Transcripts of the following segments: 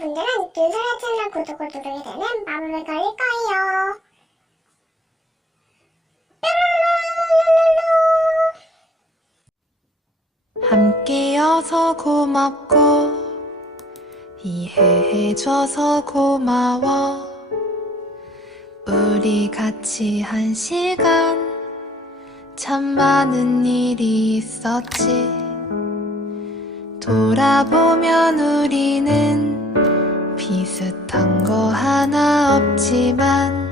분들은 윤설의 채널 구독을 누르게 되는 마법을 걸릴 거예요. 함께여서 고맙고 이해해줘서 고마워. 우리 같이 한 시간 참 많은 일이 있었지. 돌아보면 우리는 비슷한 거 하나 없지만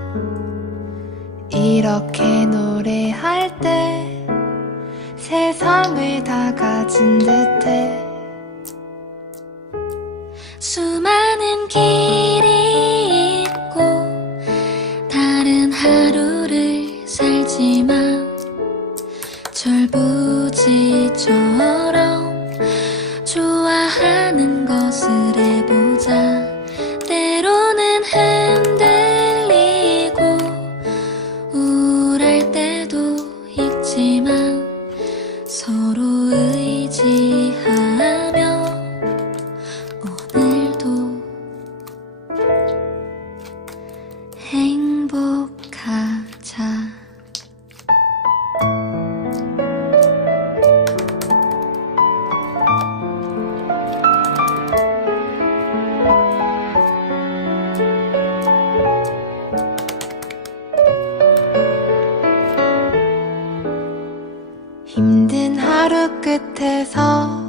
이렇게 노래할 때 세상을 다 가진 듯해. 수많은 길이 있고 다른 하루를 살지만 절부지처 서로 의지하며 오늘도 행복하자. 힘든 하루 끝에서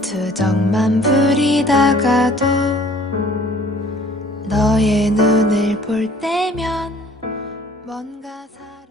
투정만 부리다가도 너의 눈을 볼 때면 뭔가 사